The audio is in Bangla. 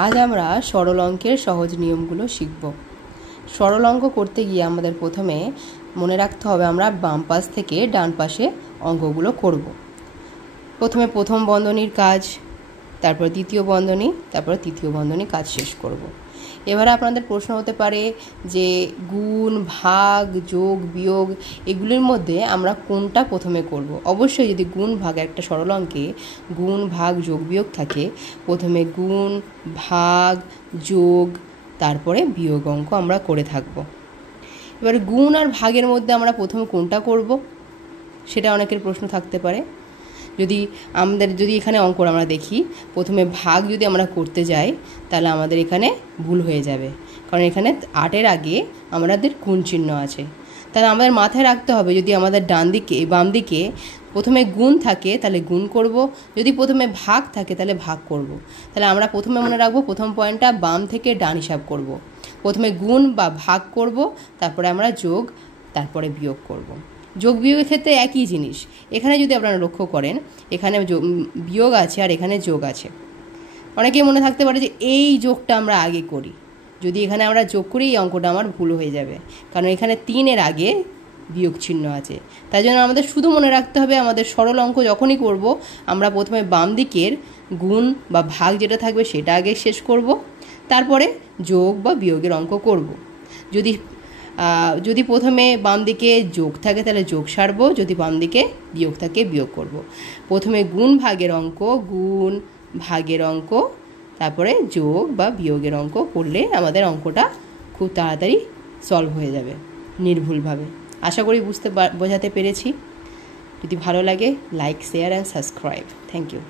আজ আমরা সরল অঙ্কের সহজ নিয়মগুলো শিখব। সরল অঙ্ক করতে গিয়ে আমাদের প্রথমে মনে রাখতে হবে আমরা বাম পাশ থেকে ডান পাশে অঙ্কগুলো করব। প্রথমে প্রথম বন্ধনীর কাজ, তারপর দ্বিতীয় বন্ধনী, তারপর তৃতীয় বন্ধনী কাজ শেষ করব। এবারে আপনাদের প্রশ্ন হতে পারে যে গুণ, ভাগ, যোগ, বিয়োগ এগুলির মধ্যে আমরা কোনটা প্রথমে করব। অবশ্যই যদি গুণ ভাগ একটা সরল অঙ্কে গুণ, ভাগ, যোগ, বিয়োগ থাকে, প্রথমে গুণ, ভাগ, যোগ, তারপরে বিয়োগ অঙ্ক আমরা করে থাকব। এবারে গুণ আর ভাগের মধ্যে আমরা প্রথমে কোনটা করব সেটা অনেকের প্রশ্ন থাকতে পারে। যদি এখানে অঙ্ক আমরা দেখি, প্রথমে ভাগ যদি আমরা করতে যাই তাহলে আমাদের এখানে ভুল হয়ে যাবে, কারণ এখানে 8-এর আগে আমাদের গুণ চিহ্ন আছে। তাহলে আমাদের মাথায় রাখতে হবে, যদি আমাদের বাম দিকে প্রথমে গুণ থাকে তাহলে গুণ করব, যদি প্রথমে ভাগ থাকে তাহলে ভাগ করব। তাহলে আমরা প্রথমে মনে রাখবো, প্রথম পয়েন্টটা বাম থেকে ডান হিসাব করব। প্রথমে গুণ বা ভাগ করব, তারপরে আমরা যোগ, তারপরে বিয়োগ করব। যোগ বিয়োগের ক্ষেত্রে একই জিনিস। এখানে যদি আপনারা লক্ষ্য করেন, এখানে বিয়োগ আছে আর এখানে যোগ আছে। অনেকেই মনে থাকতে পারে যে এই যোগটা আমরা আগে করি, যদি এখানে আমরা যোগ করি এই অঙ্কটা আমার ভুল হয়ে যাবে, কারণ এখানে 3-এর আগে বিয়োগ চিহ্ন আছে। তাই জন্য আমাদের শুধু মনে রাখতে হবে, আমাদের সরল অঙ্ক যখনই করব আমরা প্রথমে বাম দিকের গুণ বা ভাগ যেটা থাকবে সেটা আগে শেষ করব, তারপরে যোগ বা বিয়োগের অঙ্ক করব। যদি প্রথমে বাম দিকে যোগ থাকে তাহলে যোগ সারব, যদি বাম দিকে বিয়োগ থাকে বিয়োগ করব। প্রথমে গুণ ভাগের অঙ্ক, গুণ ভাগের অঙ্ক, তারপরে যোগ বা বিয়োগের অঙ্ক করলে আমাদের অঙ্কটা খুব তাড়াতাড়ি সলভ হয়ে যাবে নির্ভুলভাবে। আশা করি বোঝাতে পেরেছি। যদি ভালো লাগে, like, share and subscribe. Thank you.